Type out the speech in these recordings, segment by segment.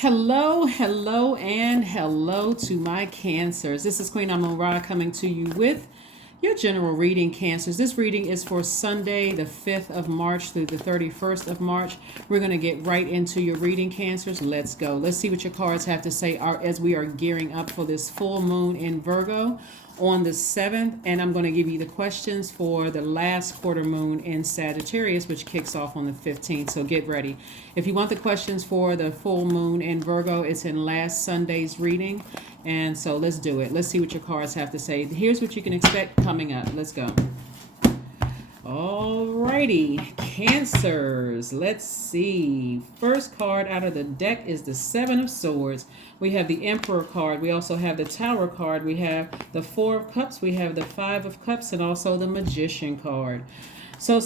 Hello, hello, and hello to my Cancers. This is Queen Amun Ra coming to you with your general reading, Cancers. This reading is for Sunday, the 5th of March through the 31st of March. We're going to get right into your reading, Cancers. Let's go. Let's see what your cards have to say as we are gearing up for this full moon in Virgo on the 7th, and I'm going to give you the questions for the last quarter moon in Sagittarius, which kicks off on the 15th. So get ready. If you want the questions for the full moon in Virgo, it's in last Sunday's reading. And so let's do it. Let's see what your cards have to say. Here's what you can expect coming up. Let's go. Alrighty, Cancers. Let's see. First card out of the deck is the Seven of Swords. We have the Emperor card. We also have the Tower card. We have the Four of Cups. We have the Five of Cups, and also the Magician card. So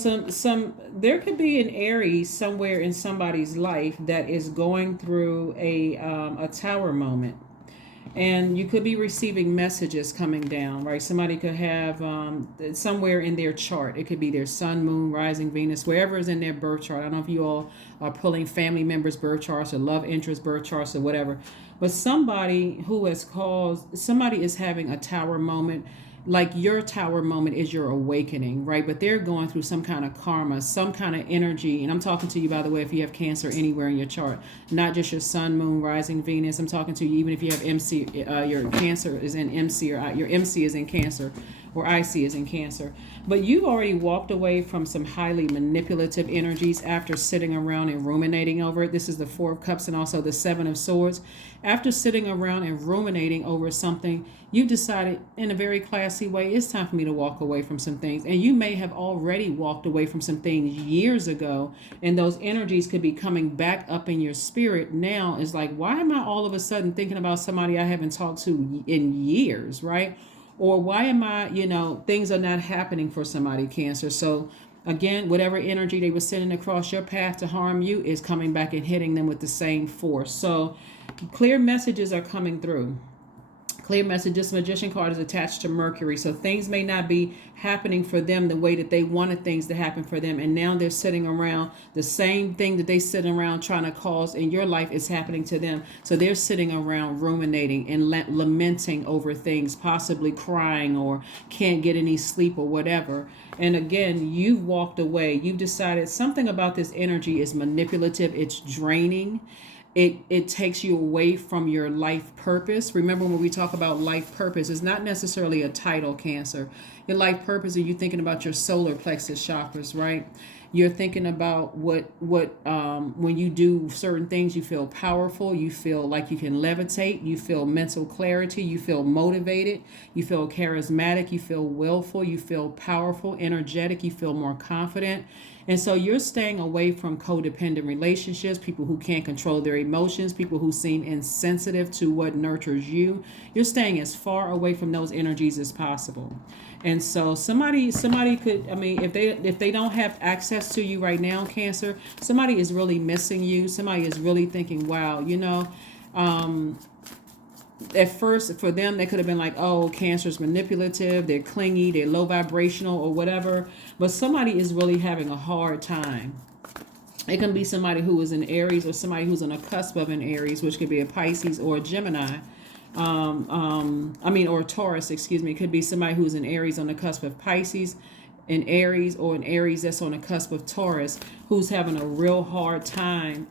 there could be an Aries somewhere in somebody's life that is going through a Tower moment. And you could be receiving messages coming down, right? Somebody could have somewhere in their chart. It could be their sun, moon, rising, Venus, wherever is in their birth chart. I don't know if you all are pulling family members' birth charts or love interest birth charts or whatever. But somebody somebody is having a Tower moment. Like your Tower moment is your awakening, right? But they're going through some kind of karma, some kind of energy. And I'm talking to you, by the way, if you have Cancer anywhere in your chart, not just your sun, moon, rising, Venus. I'm talking to you even if you have MC, your Cancer is in MC, or your MC is in Cancer, or IC is in Cancer. But you've already walked away from some highly manipulative energies after sitting around and ruminating over it. This is the Four of Cups and also the Seven of Swords. After sitting around and ruminating over something, you decided in a very classy way, it's time for me to walk away from some things. And you may have already walked away from some things years ago, and those energies could be coming back up in your spirit now. It's like, why am I all of a sudden thinking about somebody I haven't talked to in years, right? Or why am I, things are not happening for somebody, Cancer. So again, whatever energy they were sending across your path to harm you is coming back and hitting them with the same force. So clear messages are coming through. Clear message. This Magician card is attached to Mercury, so things may not be happening for them the way that they wanted things to happen for them, and now they're sitting around the same thing that they sitting around trying to cause in your life is happening to them. So they're sitting around ruminating and lamenting over things, possibly crying or can't get any sleep or whatever. And again, you've walked away. You've decided something about this energy is manipulative. It's draining. It takes you away from your life purpose. Remember, when we talk about life purpose, it's not necessarily a title, Cancer. Your life purpose, are you thinking about your solar plexus chakras, right? You're thinking about what when you do certain things, you feel powerful, you feel like you can levitate, you feel mental clarity, you feel motivated, you feel charismatic, you feel willful, you feel powerful, energetic, you feel more confident. And so you're staying away from codependent relationships, people who can't control their emotions, people who seem insensitive to what nurtures you. You're staying as far away from those energies as possible. And so somebody could, if they don't have access to you right now, Cancer, somebody is really missing you. Somebody is really thinking, wow, at first for them they could have been like, oh, Cancer's manipulative, they're clingy, they're low vibrational or whatever. But somebody is really having a hard time. It can be somebody who is in Aries, or somebody who's on a cusp of an Aries, which could be a Pisces or a Gemini. Or a Taurus, excuse me. It could be somebody who's in Aries on the cusp of Pisces, in Aries, or an Aries that's on the cusp of Taurus, who's having a real hard time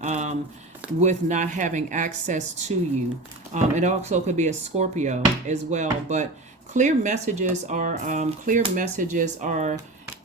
with not having access to you. It also could be a Scorpio as well. But clear messages are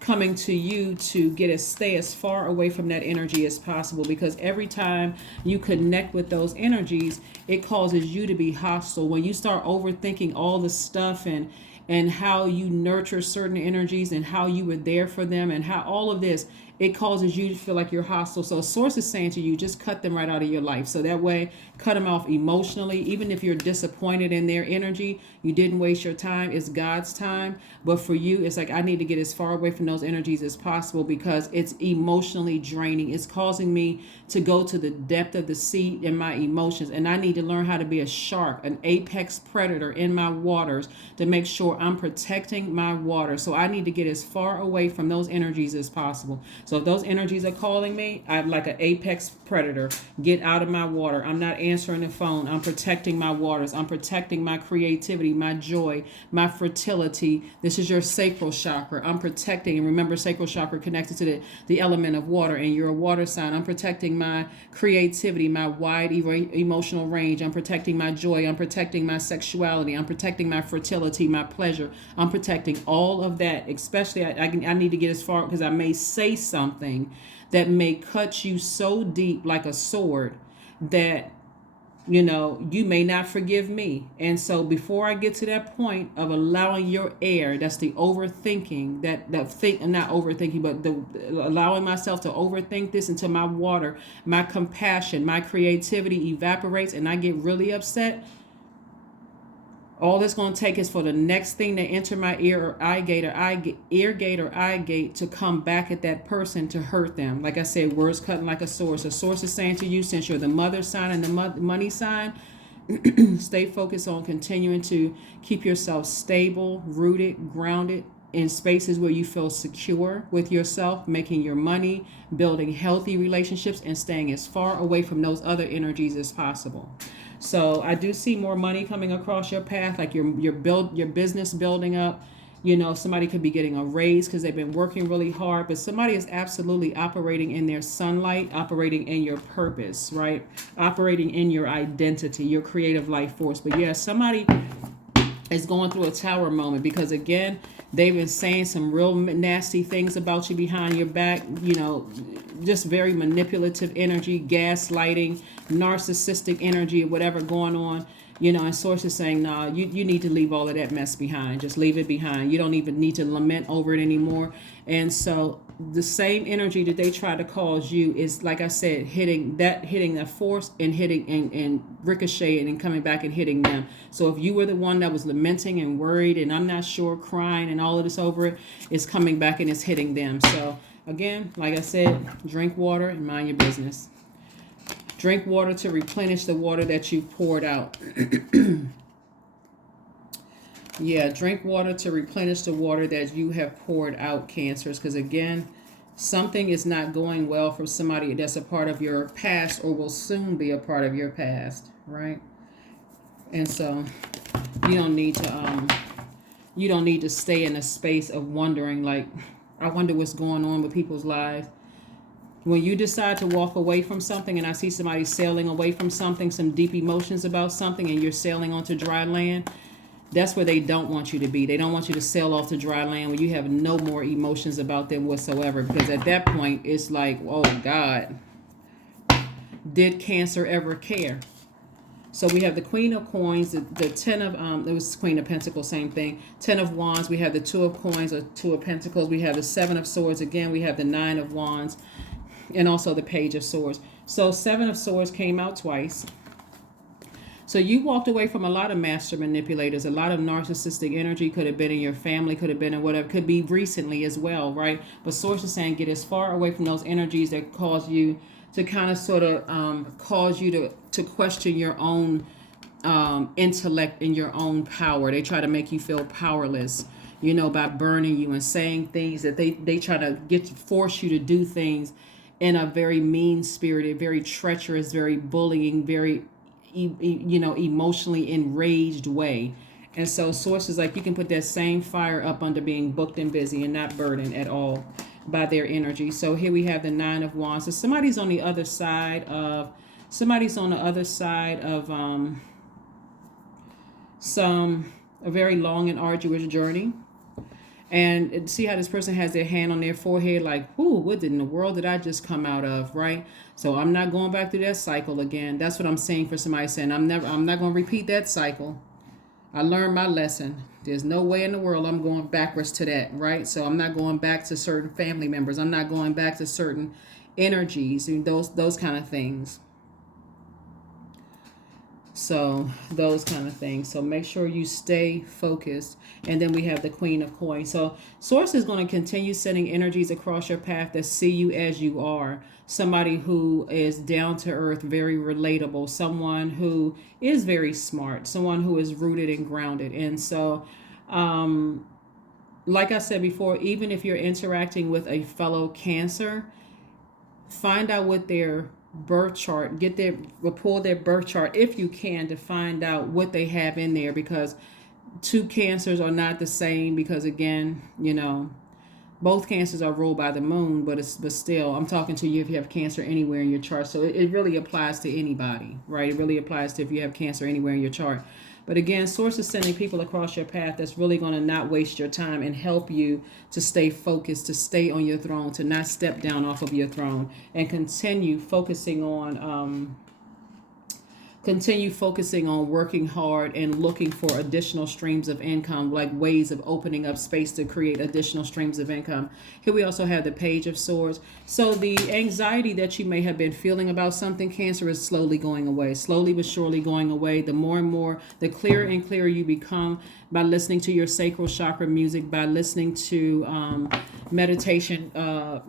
coming to you to stay as far away from that energy as possible, because every time you connect with those energies, it causes you to be hostile. When you start overthinking all the stuff and how you nurture certain energies and how you were there for them and how all of this, it causes you to feel like you're hostile. So source is saying to you, just cut them right out of your life. So that way, cut them off emotionally. Even if you're disappointed in their energy, you didn't waste your time. It's God's time. But for you, it's like, I need to get as far away from those energies as possible, because it's emotionally draining. It's causing me to go to the depth of the sea in my emotions. And I need to learn how to be a shark, an apex predator in my waters, to make sure I'm protecting my water. So I need to get as far away from those energies as possible. So if those energies are calling me, I'm like an apex predator. Get out of my water. I'm not answering the phone. I'm protecting my waters. I'm protecting my creativity, my joy, my fertility. This is your sacral chakra. I'm protecting, and remember, sacral chakra connected to the element of water, and you're a water sign. I'm protecting my creativity, my wide emotional range. I'm protecting my joy. I'm protecting my sexuality. I'm protecting my fertility, my pleasure. I'm protecting all of that. Especially, I need to get as far, because I may say something that may cut you so deep like a sword that you may not forgive me. And so before I get to that point of allowing your air, that's the overthinking, not overthinking, but allowing myself to overthink this until my water, my compassion, my creativity evaporates and I get really upset. All that's going to take is for the next thing to enter my ear or eye gate to come back at that person to hurt them. Like I said, words cutting like a sword. So source is saying to you, since you're the mother sign and the money sign, stay focused on continuing to keep yourself stable, rooted, grounded in spaces where you feel secure with yourself, making your money, building healthy relationships, and staying as far away from those other energies as possible. So I do see more money coming across your path, like your business building up. Somebody could be getting a raise because they've been working really hard, but somebody is absolutely operating in their sunlight, operating in your purpose, right? Operating in your identity, your creative life force. But yeah, somebody is going through a tower moment because, again, they've been saying some real nasty things about you behind your back, just very manipulative energy, gaslighting, narcissistic energy, whatever going on, and source is saying, nah, you need to leave all of that mess behind. Just leave it behind. You don't even need to lament over it anymore. And so the same energy that they try to cause you is, like I said, hitting that force and hitting and ricocheting and coming back and hitting them. So if you were the one that was lamenting and worried and I'm not sure, crying and all of this over it, it's coming back and it's hitting them. So again, like I said, drink water and mind your business. Drink water to replenish the water that you poured out. Yeah, drink water to replenish the water that you have poured out, Cancers. Because again, something is not going well for somebody that's a part of your past or will soon be a part of your past, right? And so you don't need to stay in a space of wondering, like, I wonder what's going on with people's lives. When you decide to walk away from something, and I see somebody sailing away from something, some deep emotions about something, and you're sailing onto dry land, that's where they don't want you to be. They don't want you to sail off to dry land where you have no more emotions about them whatsoever. Because at that point, it's like, oh God, did Cancer ever care? So we have the Queen of Coins, the Ten of, it was Queen of Pentacles, same thing. Ten of Wands, we have the Two of Coins, or Two of Pentacles. We have the Seven of Swords, again, we have the Nine of Wands, and also the Page of Swords. So Seven of Swords came out twice. So you walked away from a lot of master manipulators, a lot of narcissistic energy. Could have been in your family, could have been in whatever, could be recently as well, right? But Source is saying get as far away from those energies that cause you to kind of sort of cause you to question your own intellect and your own power. They try to make you feel powerless, by burning you and saying things that they try to force you to do things in a very mean-spirited, very treacherous, very bullying, very emotionally enraged way. And so Source is like, you can put that same fire up under being booked and busy and not burdened at all by their energy. So here we have the Nine of Wands. So somebody's on the other side of a very long and arduous journey. And see how this person has their hand on their forehead, like, whoo, what in the world did I just come out of, right? So I'm not going back through that cycle again. That's what I'm saying for somebody saying, I'm not going to repeat that cycle. I learned my lesson. There's no way in the world I'm going backwards to that, right? So I'm not going back to certain family members. I'm not going back to certain energies and those kind of things. So those kind of things. So make sure you stay focused. And then we have the Queen of Coins. So Source is going to continue sending energies across your path that see you as you are. Somebody who is down to earth, very relatable, someone who is very smart, someone who is rooted and grounded. And so like I said before, even if you're interacting with a fellow Cancer, find out what their birth chart, pull their birth chart if you can, to find out what they have in there, because two Cancers are not the same, because again, both Cancers are ruled by the moon, but still, I'm talking to you if you have Cancer anywhere in your chart. So it really applies to anybody, right? It really applies to if you have Cancer anywhere in your chart. But again, Source is sending people across your path that's really going to not waste your time and help you to stay focused, to stay on your throne, to not step down off of your throne, and continue focusing on working hard and looking for additional streams of income, like ways of opening up space to create additional streams of income. Here we also have the Page of Swords. So the anxiety that you may have been feeling about something, Cancer, is slowly going away, slowly but surely going away. The more and more, the clearer and clearer you become by listening to your sacral chakra music, by listening to meditation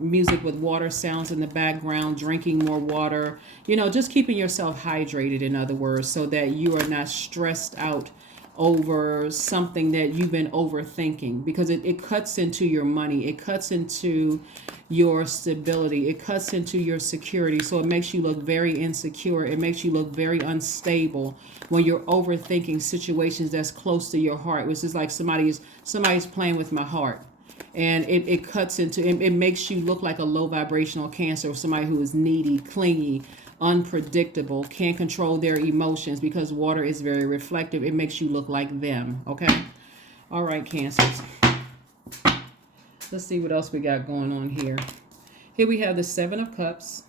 music with water sounds in the background, drinking more water, just keeping yourself hydrated, in other words, so that you are not stressed out over something that you've been overthinking, because it cuts into your money, it cuts into your stability, it cuts into your security. So it makes you look very insecure, it makes you look very unstable when you're overthinking situations that's close to your heart, which is like somebody's playing with my heart. And it cuts into, it makes you look like a low vibrational Cancer, or somebody who is needy, clingy, unpredictable, can't control their emotions, because water is very reflective. It makes you look like them. Okay. All right, Cancers. Let's see what else we got going on here. Here we have the Seven of Cups.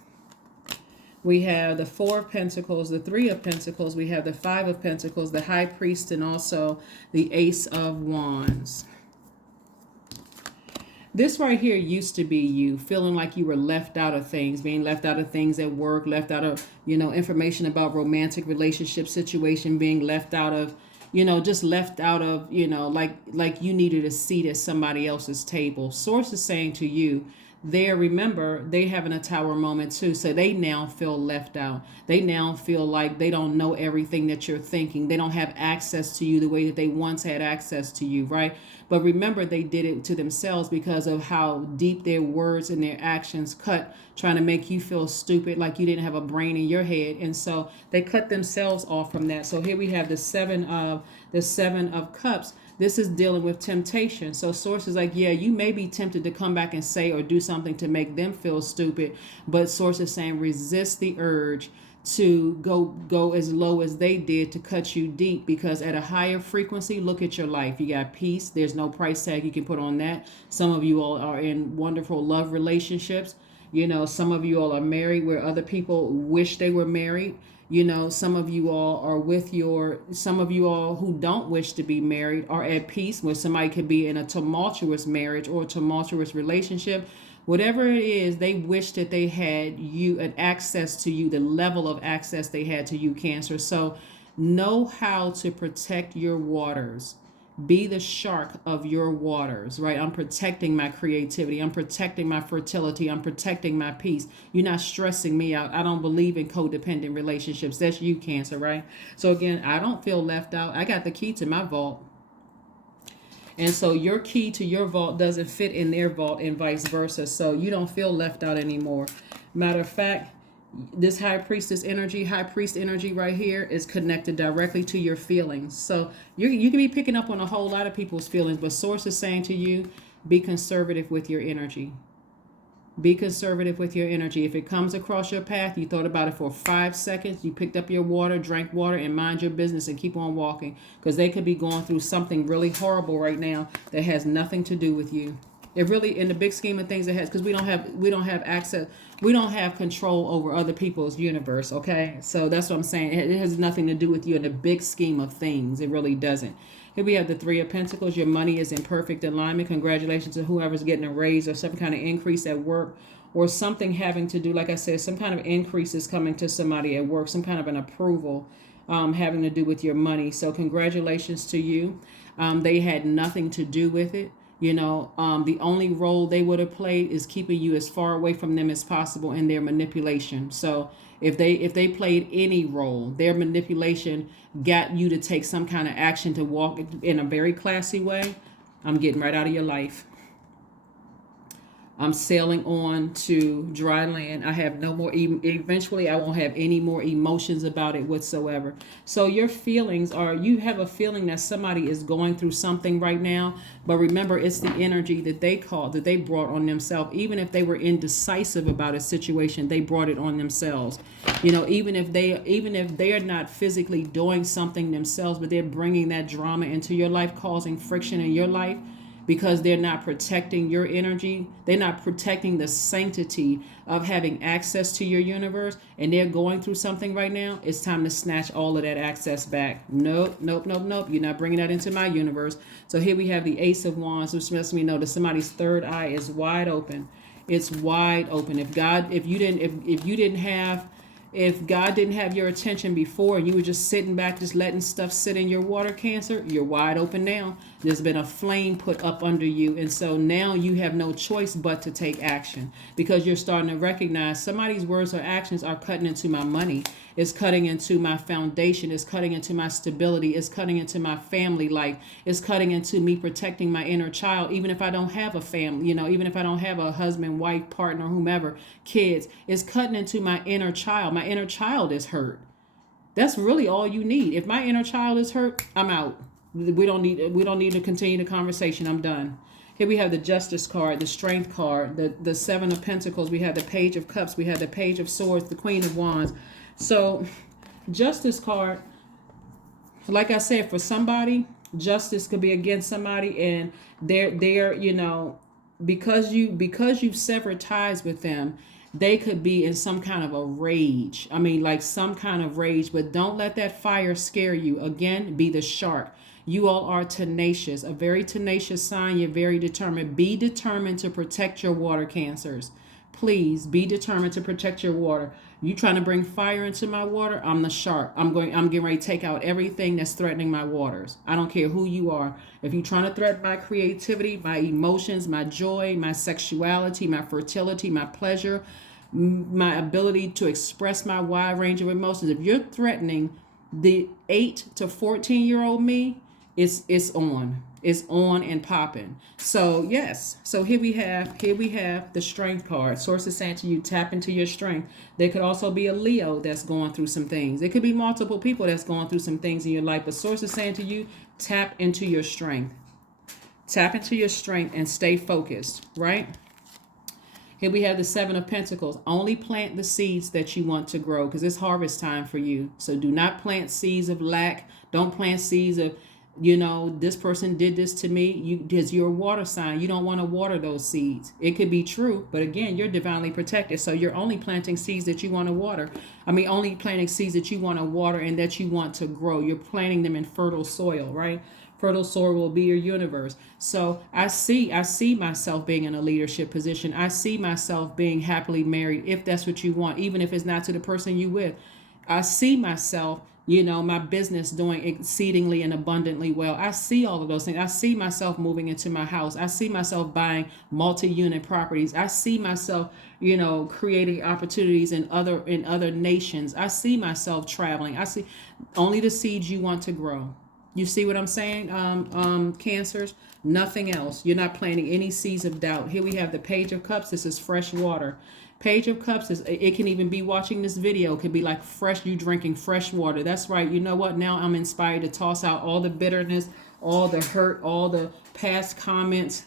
We have the Four of Pentacles, the Three of Pentacles. We have the Five of Pentacles, the High Priest, and also the Ace of Wands. This right here used to be you feeling like you were left out of things, being left out of things at work, left out of, information about romantic relationship situation, being left out of, just left out of, like you needed a seat at somebody else's table. Source is saying to you, remember, they having a tower moment too, so they now feel left out. They now feel like they don't know everything that you're thinking. They don't have access to you the way that they once had access to you, right? But remember, they did it to themselves because of how deep their words and their actions cut, trying to make you feel stupid, like you didn't have a brain in your head. And so they cut themselves off from that. So here we have the Seven of Cups. This is dealing with temptation. So Source is like, yeah, you may be tempted to come back and say or do something to make them feel stupid, but Source is saying resist the urge to go as low as they did to cut you deep, because at a higher frequency, look at your life. You got peace. There's no price tag you can put on that. Some of you all are in wonderful love relationships. Some of you all are married where other people wish they were married. Some of you all are some of you all who don't wish to be married are at peace, where somebody could be in a tumultuous marriage or a tumultuous relationship. Whatever it is, they wish that they had you, an access to you, the level of access they had to you, Cancer. So know how to protect your waters. Be the shark of your waters, right? I'm protecting my creativity. I'm protecting my fertility. I'm protecting my peace. You're not stressing me out. I don't believe in codependent relationships. That's you, Cancer, right? So again, I don't feel left out. I got the key to my vault. And so your key to your vault doesn't fit in their vault and vice versa. So you don't feel left out anymore. Matter of fact, this high priest energy right here is connected directly to your feelings. So you can be picking up on a whole lot of people's feelings, but Source is saying to you, be conservative with your energy. Be conservative with your energy. If it comes across your path, you thought about it for 5 seconds, you picked up your water, drank water, and mind your business and keep on walking, because they could be going through something really horrible right now that has nothing to do with you. It really, in the big scheme of things, it has, because we don't have access, we don't have control over other people's universe. Okay, so that's what I'm saying. It has nothing to do with you in the big scheme of things. It really doesn't. Here we have the Three of Pentacles. Your money is in perfect alignment. Congratulations to whoever's getting a raise or some kind of increase at work, or something having to do, like I said, some kind of increase is coming to somebody at work, some kind of an approval having to do with your money. So congratulations to you. They had nothing to do with it. The only role they would have played is keeping you as far away from them as possible in their manipulation. So if they played any role, their manipulation got you to take some kind of action to walk in a very classy way. I'm getting right out of your life. I'm sailing on to dry land. I have no more, eventually, I won't have any more emotions about it whatsoever. So, your feelings are, you have a feeling that somebody is going through something right now. But remember, it's the energy that they brought on themselves. Even if they were indecisive about a situation, they brought it on themselves. Even if they are not physically doing something themselves, but they're bringing that drama into your life, causing friction in your life, because they're not protecting your energy. They're not protecting the sanctity of having access to your universe, and they're going through something right now. It's time to snatch all of that access back. Nope, nope, nope, nope. You're not bringing that into my universe. So here we have the Ace of Wands, which lets me know that somebody's third eye is wide open. It's wide open. If God didn't have your attention before and you were just sitting back, just letting stuff sit in your water, Cancer, you're wide open now. There's been a flame put up under you. And so now you have no choice but to take action, because you're starting to recognize somebody's words or actions are cutting into my money. It's cutting into my foundation. It's cutting into my stability. It's cutting into my family life. It's cutting into me protecting my inner child, even if I don't have a family, even if I don't have a husband, wife, partner, whomever, kids. It's cutting into my inner child. My inner child is hurt. That's really all you need. If my inner child is hurt, I'm out. We don't need to continue the conversation. I'm done. Here we have the Justice card, the Strength card, the Seven of Pentacles. We have the Page of Cups. We have the Page of Swords, the Queen of Wands. So, Justice card, like I said, for somebody, justice could be against somebody, and they're because you've severed ties with them, they could be in some kind of a rage. I mean, like some kind of rage, but don't let that fire scare you. Again, be the shark. You all are tenacious, a very tenacious sign. You're very determined. Be determined to protect your water, Cancers. Please be determined to protect your water. You trying to bring fire into my water? I'm the shark. I'm getting ready to take out everything that's threatening my waters. I don't care who you are. If you're trying to threaten my creativity, my emotions, my joy, my sexuality, my fertility, my pleasure, my ability to express my wide range of emotions, if you're threatening the 8 to 14-year-old me, it's on. It's on and popping. So yes. So here we have the Strength card. Source is saying to you, tap into your strength. There could also be a Leo that's going through some things. It could be multiple people that's going through some things in your life. But Source is saying to you, tap into your strength. Tap into your strength and stay focused, right? Here we have the Seven of Pentacles. Only plant the seeds that you want to grow, because it's harvest time for you. So do not plant seeds of lack. Don't plant seeds of, this person did this to me. Because you're a water sign. You don't want to water those seeds. It could be true, but again, you're divinely protected. So you're only planting seeds that you want to water. Only planting seeds that you want to water and that you want to grow. You're planting them in fertile soil, right? Fertile soil will be your universe. So I see myself being in a leadership position. I see myself being happily married, if that's what you want, even if it's not to the person you with. I see myself, my business doing exceedingly and abundantly well. I see all of those things. I see myself moving into my house. I see myself buying multi-unit properties. I see myself, creating opportunities in other nations. I see myself traveling. I see only the seeds you want to grow. You see what I'm saying, Cancers? Nothing else. You're not planting any seeds of doubt. Here we have the Page of Cups. This is fresh water. Page of Cups it can even be watching this video. It could be like you drinking fresh water. That's right. You know what? Now I'm inspired to toss out all the bitterness, all the hurt, all the past comments,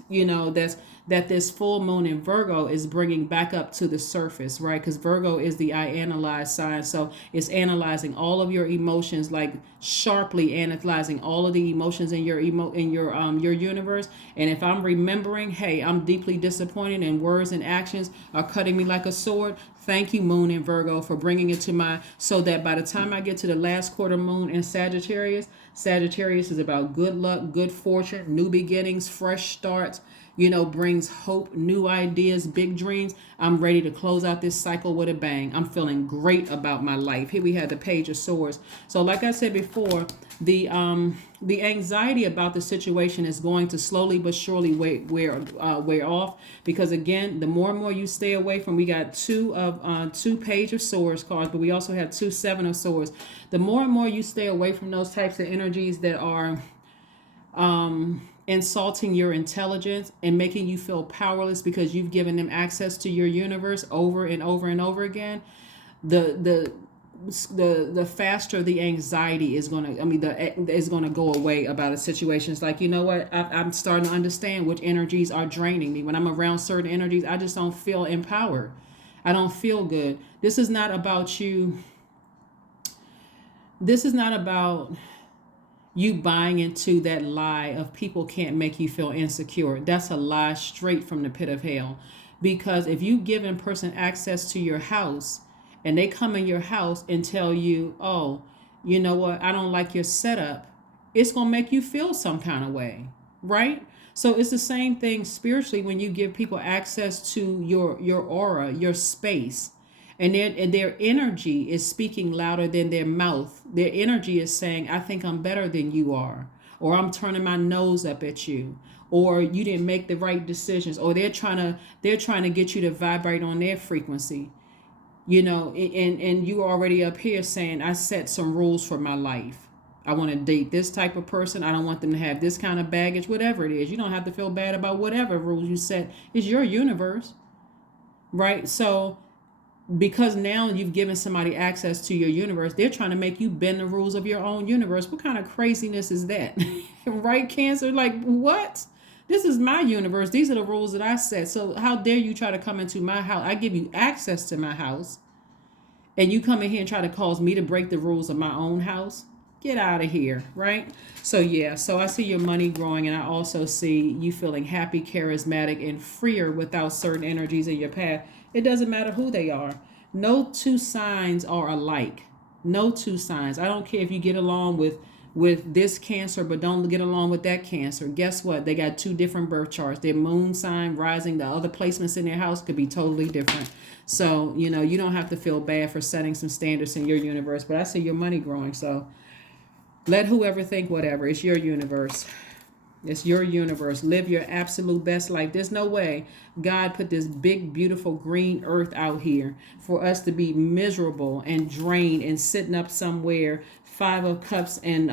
that this full moon in Virgo is bringing back up to the surface, right? Because Virgo is the I analyze sign. So it's analyzing all of your emotions, like sharply analyzing all of the emotions in your universe. And if I'm remembering, hey, I'm deeply disappointed and words and actions are cutting me like a sword. Thank you, Moon in Virgo, for bringing it to so that by the time I get to the last quarter moon in Sagittarius is about good luck, good fortune, new beginnings, fresh starts. brings hope, new ideas, big dreams. I'm ready to close out this cycle with a bang. I'm feeling great about my life. Here we have the Page of Swords. So like I said before, the anxiety about the situation is going to slowly but surely wear off, because again, the more and more you stay away from, we got two Page of Swords cards, but we also have two Seven of Swords. The more and more you stay away from those types of energies that are insulting your intelligence and making you feel powerless because you've given them access to your universe over and over and over again, the faster the anxiety is going to is going to go away about a situation. It's like, you know what, I'm starting to understand which energies are draining me. When I'm around certain energies, I just don't feel empowered. I don't feel good. This is not about you. This is not about you buying into that lie of people can't make you feel insecure. That's a lie straight from the pit of hell. Because if you give a person access to your house and they come in your house and tell you, oh, you know what, I don't like your setup, it's going to make you feel some kind of way, right? So it's the same thing spiritually when you give people access to your aura, your space. And their energy is speaking louder than their mouth. Their energy is saying, I think I'm better than you are. Or I'm turning my nose up at you. Or you didn't make the right decisions. Or they're trying to get you to vibrate on their frequency. And you already up here saying, I set some rules for my life. I want to date this type of person. I don't want them to have this kind of baggage, whatever it is. You don't have to feel bad about whatever rules you set. It's your universe, right? So because now you've given somebody access to your universe, they're trying to make you bend the rules of your own universe. What kind of craziness is that? Right, Cancer? Like, what? This is my universe. These are the rules that I set. So how dare you try to come into my house? I give you access to my house, and you come in here and try to cause me to break the rules of my own house? Get out of here, right? So yeah, so I see your money growing, and I also see you feeling happy, charismatic, and freer without certain energies in your path. It doesn't matter who they are. No two signs are alike. No two signs. I don't care if you get along with this Cancer, but don't get along with that Cancer. Guess what? They got two different birth charts. Their moon sign, rising, the other placements in their house could be totally different. So, you don't have to feel bad for setting some standards in your universe. But I see your money growing. So let whoever think whatever. It's your universe. It's your universe. Live your absolute best life. There's no way God put this big, beautiful green earth out here for us to be miserable and drained and sitting up somewhere, 5 of Cups and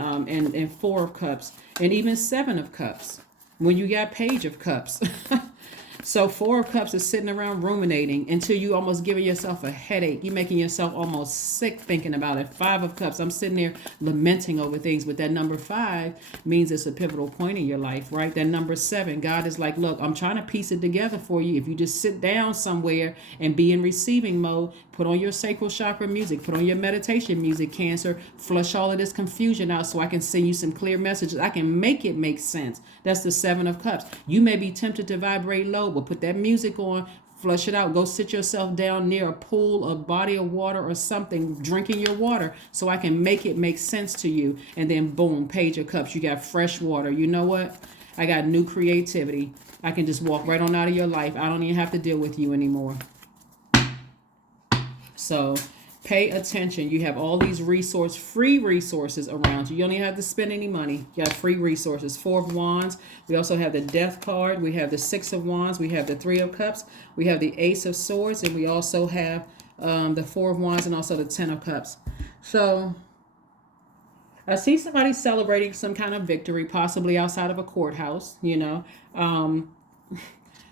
4 of Cups and even 7 of Cups when you got Page of Cups. So 4 of Cups is sitting around ruminating until you almost giving yourself a headache. You're making yourself almost sick thinking about it. 5 of Cups, I'm sitting there lamenting over things. But that number 5 means it's a pivotal point in your life, right? That number 7, God is like, look, I'm trying to piece it together for you. If you just sit down somewhere and be in receiving mode, put on your sacral chakra music, put on your meditation music, Cancer, flush all of this confusion out so I can send you some clear messages. I can make it make sense. That's the 7 of Cups. You may be tempted to vibrate low, but put that music on, flush it out. Go sit yourself down near a pool, a body of water or something, drinking your water so I can make it make sense to you. And then boom, Page of Cups. You got fresh water. You know what? I got new creativity. I can just walk right on out of your life. I don't even have to deal with you anymore. So pay attention. You have all these free resources around you. You don't even have to spend any money. You got free resources. 4 of Wands. We also have the Death card. We have the 6 of Wands. We have the 3 of Cups. We have the Ace of Swords. And we also have the 4 of Wands and also the 10 of Cups. So I see somebody celebrating some kind of victory, possibly outside of a courthouse,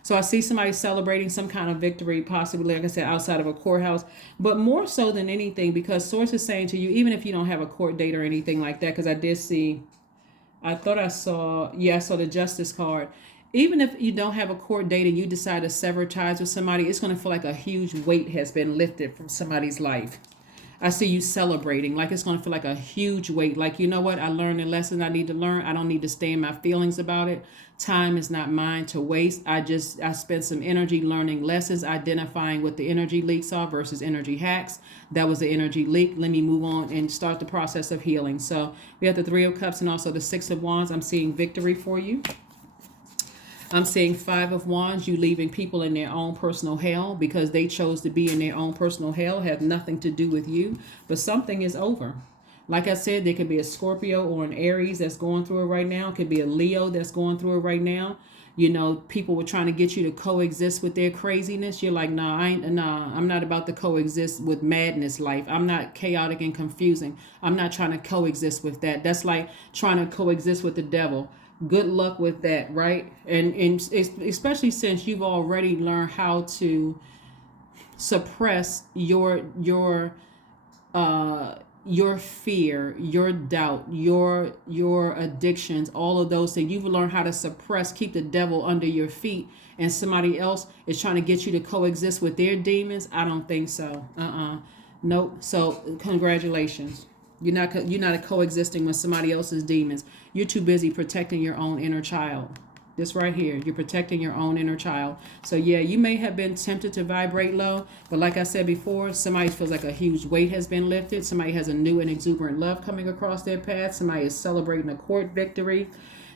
So I see somebody celebrating some kind of victory, possibly, like I said, outside of a courthouse. But more so than anything, because Source is saying to you, even if you don't have a court date or anything like that, because I saw the Justice card. Even if you don't have a court date and you decide to sever ties with somebody, it's going to feel like a huge weight has been lifted from somebody's life. I see you celebrating, like it's going to feel like a huge weight. Like, you know what? I learned a lesson I need to learn. I don't need to stay in my feelings about it. Time is not mine to waste. I spent some energy learning lessons, identifying what the energy leaks are versus energy hacks. That was the energy leak. Let me move on and start the process of healing. So we have the 3 of Cups and also the 6 of Wands. I'm seeing victory for you. I'm seeing Five of Wands, you leaving people in their own personal hell because they chose to be in their own personal hell, have nothing to do with you, but something is over. Like I said, there could be a Scorpio or an Aries that's going through it right now. It could be a Leo that's going through it right now. You know, people were trying to get you to coexist with their craziness. You're like, nah, I'm not about to coexist with madness life. I'm not chaotic and confusing. I'm not trying to coexist with that. That's like trying to coexist with the devil. Good luck with that, right? And especially since you've already learned how to suppress your fear, your doubt, your addictions, all of those things. You've learned how to suppress, keep the devil under your feet, and somebody else is trying to get you to coexist with their demons. I don't think so. Nope. So congratulations. You're not coexisting with somebody else's demons. You're too busy protecting your own inner child. This right here, you're protecting your own inner child. So yeah, you may have been tempted to vibrate low, but like I said before, somebody feels like a huge weight has been lifted. Somebody has a new and exuberant love coming across their path. Somebody is celebrating a court victory.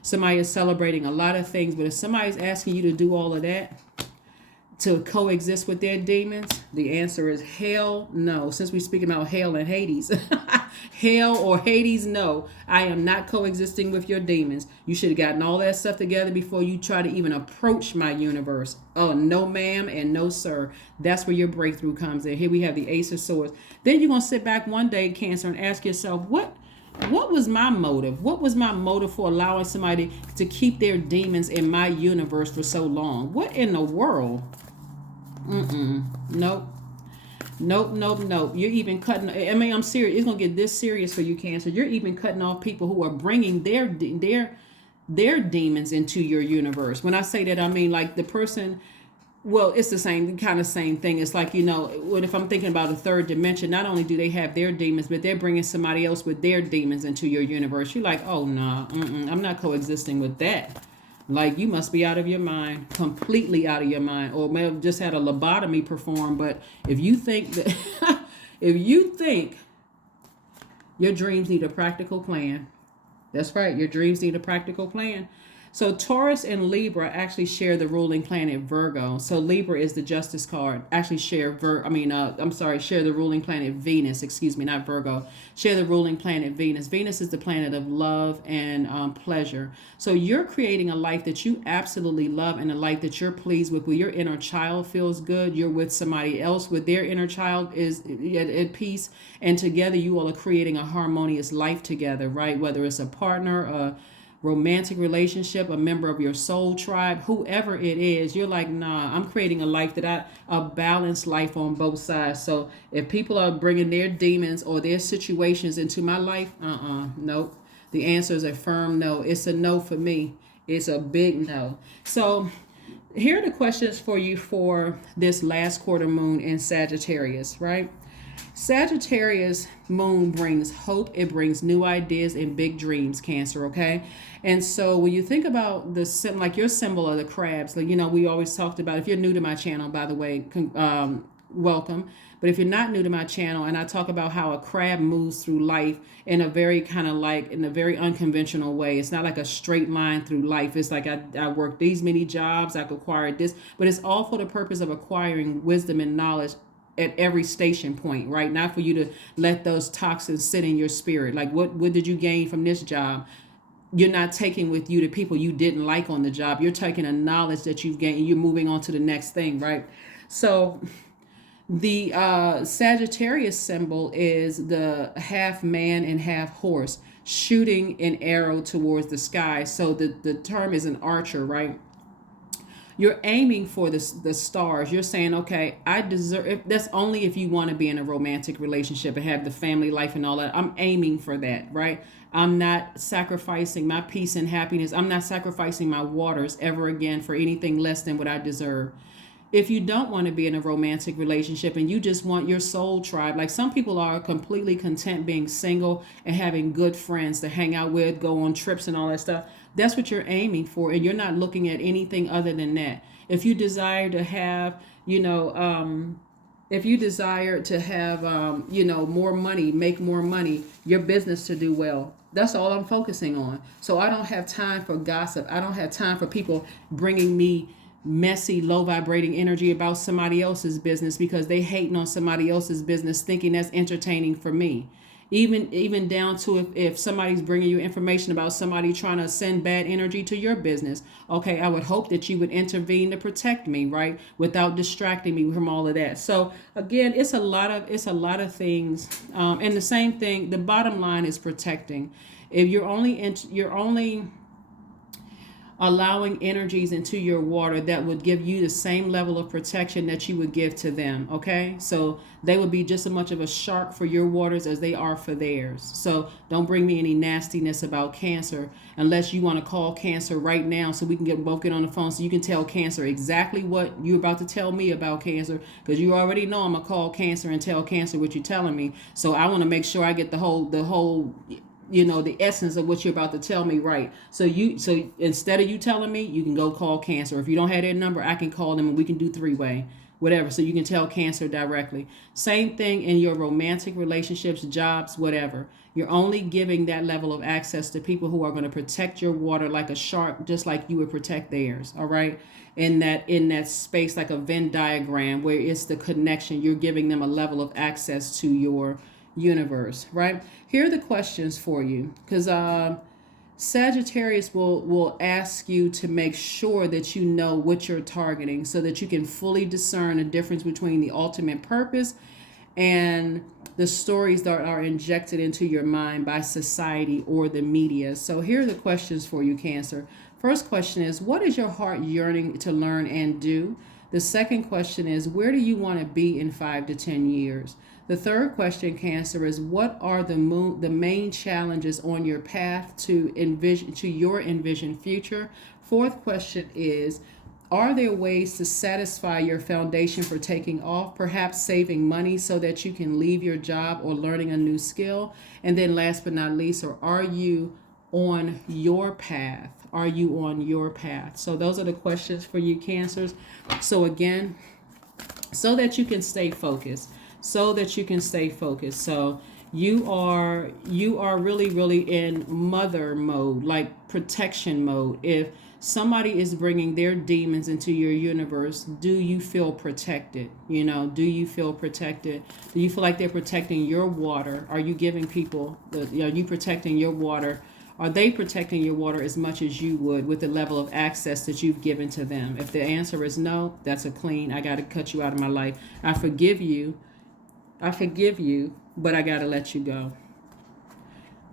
Somebody is celebrating a lot of things. But if somebody's asking you to do all of that, to coexist with their demons, the answer is hell no. Since we're speaking about hell and Hades, hell or Hades, no. I am not coexisting with your demons. You should have gotten all that stuff together before you try to even approach my universe. Oh, no ma'am and no sir. That's where your breakthrough comes in. Here we have the Ace of Swords. Then you're going to sit back one day, Cancer, and ask yourself, what was my motive? What was my motive for allowing somebody to keep their demons in my universe for so long? What in the world? Nope. Nope. You're even cutting. I mean, I'm serious. It's gonna get this serious for you, Cancer. You're even cutting off people who are bringing their demons into your universe. When I say that, I mean like the person. Well, it's the same thing. It's like, what if I'm thinking about a third dimension? Not only do they have their demons, but they're bringing somebody else with their demons into your universe. You're like, oh no, I'm not coexisting with that. Like, you must be out of your mind, completely out of your mind, or may have just had a lobotomy performed. But if you think that, if you think your dreams need a practical plan, that's right, your dreams need a practical plan. So Taurus and Libra actually share the ruling planet Virgo. So Libra is the Justice card. Actually share share the ruling planet Venus. Excuse me, not Virgo. Share the ruling planet Venus. Venus is the planet of love and pleasure. So you're creating a life that you absolutely love and a life that you're pleased with, where your inner child feels good. You're with somebody else with their inner child is at peace, and together you all are creating a harmonious life together, right? Whether it's a partner, a romantic relationship, a member of your soul tribe, whoever it is, you're like, nah, I'm creating a life a balanced life on both sides. So if people are bringing their demons or their situations into my life, nope. The answer is a firm no. It's a no for me. It's a big no. So here are the questions for you for this last quarter moon in Sagittarius, right? Sagittarius moon brings hope. It brings new ideas and big dreams, Cancer, okay? And so when you think about like your symbol of the crabs, like, we always talked about, if you're new to my channel, by the way, welcome. But if you're not new to my channel, and I talk about how a crab moves through life in a very in a very unconventional way. It's not like a straight line through life. It's like I worked these many jobs, I've acquired this, but it's all for the purpose of acquiring wisdom and knowledge at every station point, right? Not for you to let those toxins sit in your spirit. Like, what did you gain from this job? You're not taking with you the people you didn't like on the job. You're taking a knowledge that you've gained and you're moving on to the next thing, right? So the Sagittarius symbol is the half man and half horse shooting an arrow towards the sky. So the term is an archer, right? You're aiming for the stars. You're saying, okay, I deserve. That's only if you want to be in a romantic relationship and have the family life and all that. I'm aiming for that, right? I'm not sacrificing my peace and happiness. I'm not sacrificing my waters ever again for anything less than what I deserve. If you don't want to be in a romantic relationship and you just want your soul tribe, like some people are completely content being single and having good friends to hang out with, go on trips and all that stuff. That's what you're aiming for, and you're not looking at anything other than that. If you desire to have, If you desire to have, more money, make more money, your business to do well, that's all I'm focusing on. So I don't have time for gossip. I don't have time for people bringing me messy, low vibrating energy about somebody else's business because they hating on somebody else's business, thinking that's entertaining for me. Even down to if somebody's bringing you information about somebody trying to send bad energy to your business, okay, I would hope that you would intervene to protect me, right, without distracting me from all of that. So again, it's a lot of things, and the same thing. The bottom line is protecting. If you're only allowing energies into your water that would give you the same level of protection that you would give to them. Okay, so they would be just as much of a shark for your waters as they are for theirs. So don't bring me any nastiness about Cancer unless you want to call Cancer right now so we can both get on the phone so you can tell Cancer exactly what you're about to tell me about Cancer, because you already know I'm gonna call Cancer and tell Cancer what you're telling me. So I want to make sure I get the essence of what you're about to tell me, right? So instead of you telling me, you can go call Cancer. If you don't have their number, I can call them and we can do three-way, whatever. So you can tell Cancer directly. Same thing in your romantic relationships, jobs, whatever. You're only giving that level of access to people who are going to protect your water like a shark, just like you would protect theirs. All right. In that space, like a Venn diagram where it's the connection, you're giving them a level of access to your universe, right? Here are the questions for you, because Sagittarius will ask you to make sure that you know what you're targeting so that you can fully discern the difference between the ultimate purpose and the stories that are injected into your mind by society or the media. So here are the questions for you, Cancer. First question is, what is your heart yearning to learn and do? The second question is, where do you want to be in 5 to 10 years? The third question, Cancer, is what are the main challenges on your path to your envisioned future? Fourth question is, are there ways to satisfy your foundation for taking off, perhaps saving money so that you can leave your job or learning a new skill? And then last but not least, or are you on your path? Are you on your path? So those are the questions for you, Cancers. So again, so that you can stay focused. So you are really in mother mode, like protection mode. If somebody is bringing their demons into your universe, do you feel protected? Do you feel protected? Do you feel like they're protecting your water? Are you giving people are you protecting your water? Are they protecting your water as much as you would with the level of access that you've given to them? If the answer is no, that's a clean, I got to cut you out of my life. I forgive you, but I got to let you go.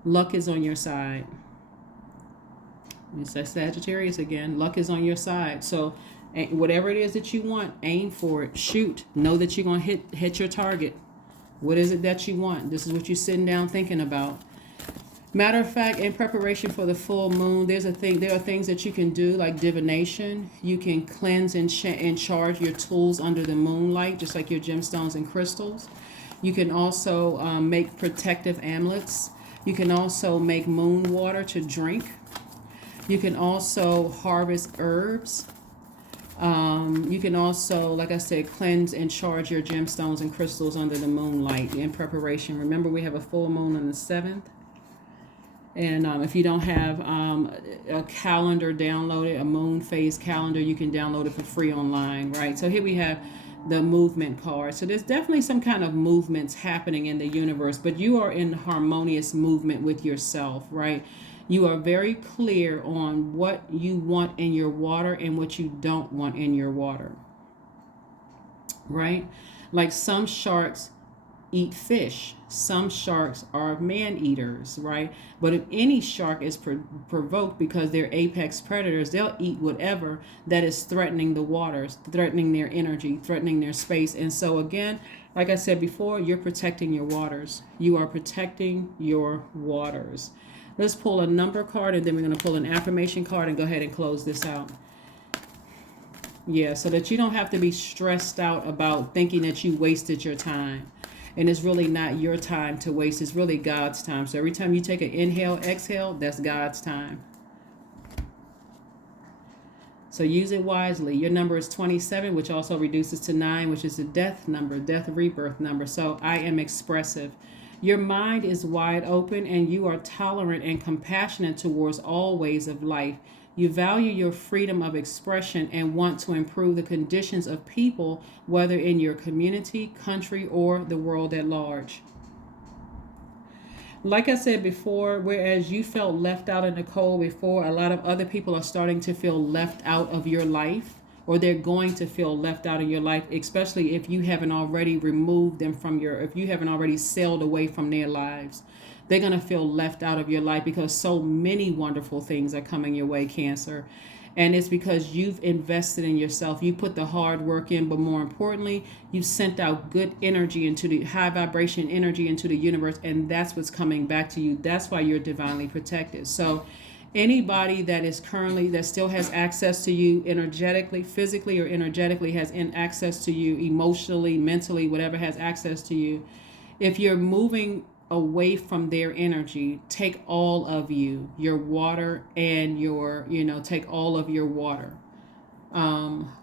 Luck is on your side. It's that Sagittarius again. Luck is on your side. So whatever it is that you want, aim for it. Shoot. Know that you're going to hit your target. What is it that you want? This is what you're sitting down thinking about. Matter of fact, in preparation for the full moon, there are things that you can do, like divination. You can cleanse and charge your tools under the moonlight, just like your gemstones and crystals. You can also make protective amulets. You can also make moon water to drink. You can also harvest herbs. You can also, like I said, cleanse and charge your gemstones and crystals under the moonlight in preparation. Remember, we have a full moon on the 7th. And if you don't have a calendar downloaded, a moon phase calendar, you can download it for free online, right? So here we have the movement card. So there's definitely some kind of movements happening in the universe, but you are in harmonious movement with yourself, right? You are very clear on what you want in your water and what you don't want in your water, right? Like some sharks eat fish. Some sharks are man-eaters, right? But if any shark is provoked because they're apex predators, they'll eat whatever that is threatening the waters, threatening their energy, threatening their space. And so again, like I said before, you're protecting your waters. You are protecting your waters. Let's pull a number card, and then we're going to pull an affirmation card and go ahead and close this out. Yeah, so that you don't have to be stressed out about thinking that you wasted your time. And it's really not your time to waste. It's really God's time. So every time you take an inhale, exhale, that's God's time. So use it wisely. Your number is 27, which also reduces to 9, which is the death number, death rebirth number. So I am expressive. Your mind is wide open and you are tolerant and compassionate towards all ways of life. You value your freedom of expression and want to improve the conditions of people, whether in your community, country, or the world at large. Like I said before, whereas you felt left out in the cold before, a lot of other people are starting to feel left out of your life, or they're going to feel left out of your life, especially if you haven't already removed them from if you haven't already sailed away from their lives. They're going to feel left out of your life because so many wonderful things are coming your way, Cancer. And it's because you've invested in yourself. You put the hard work in, but more importantly, you sent out good energy into the high vibration energy into the universe. And that's what's coming back to you. That's why you're divinely protected. So anybody that still has access to you energetically, physically or energetically, has access to you emotionally, mentally, whatever has access to you. If you're moving away from their energy, take all of your water and take all of your water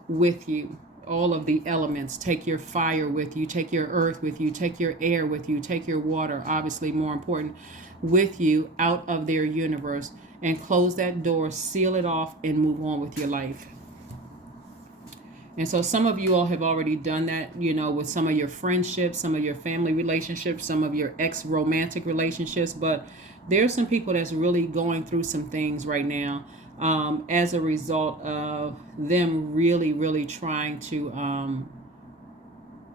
with you, all of the elements. Take your fire with you, take your earth with you, take your air with you, take your water, obviously more important, with you out of their universe, and close that door, seal it off, and move on with your life. And so some of you all have already done that, with some of your friendships, some of your family relationships, some of your ex-romantic relationships. But there's some people that's really going through some things right now as a result of them really, really trying to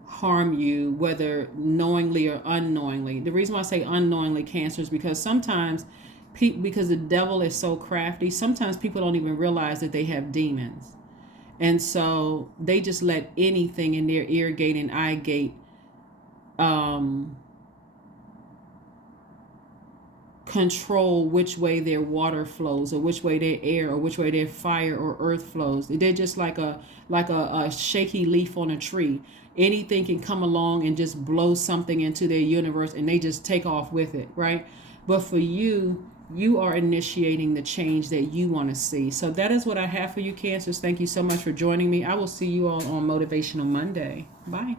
harm you, whether knowingly or unknowingly. The reason why I say unknowingly, Cancer, is because sometimes, because the devil is so crafty, sometimes people don't even realize that they have demons. And so they just let anything in their ear gate and eye gate control which way their water flows, or which way their air, or which way their fire or earth flows. They're just like a shaky leaf on a tree. Anything can come along and just blow something into their universe, and they just take off with it, right? But for you, you are initiating the change that you want to see. So that is what I have for you, Cancers. Thank you so much for joining me. I will see you all on Motivational Monday. Bye.